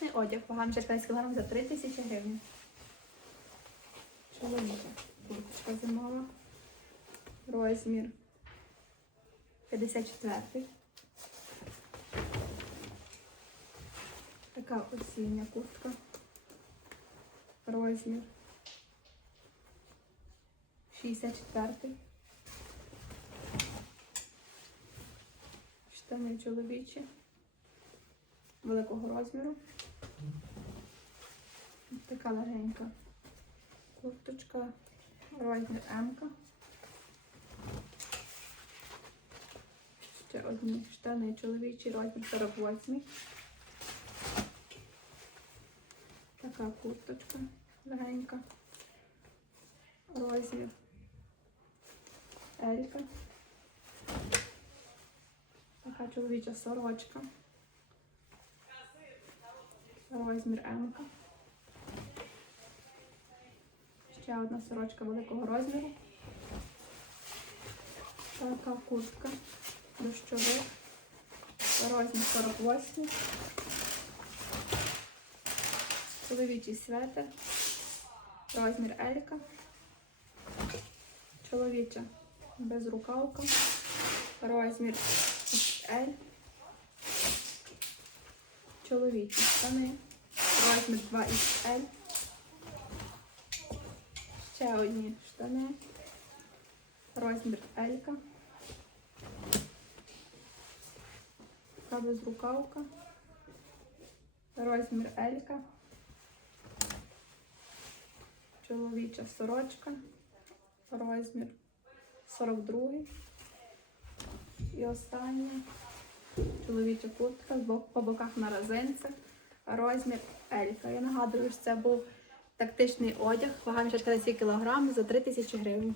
тактичний одяг. Вага мішечка 10 кг за 3 тисячі гривень. Чоловіча. Курточка зимова. Розмір 54. Така осіння куртка. Розмір 64. Штани чоловічі. Великого розміру. Така легенька курточка. Розмір М. Ще одні штани чоловічі, розмір 48. Така курточка легенька. Розмір Елька. Така чоловіча сорочка. Розмір М. Ще одна сорочка великого розміру. Така куртка дощовик. Розмір 48. Чоловічий светр. Розмір Елька. Чоловіча безрукавка. Розмір L. Чоловічі штани. Розмір 2XL. Ще одні штани. Розмір L. Така безрукавка. Розмір L. Чоловіча сорочка. Розмір 42. І остання чоловіча куртка по боках на резинцях. Розмір Елька. Я нагадую, що це був тактичний одяг. Вага мішечка 10 кг за 3 тисячі гривень.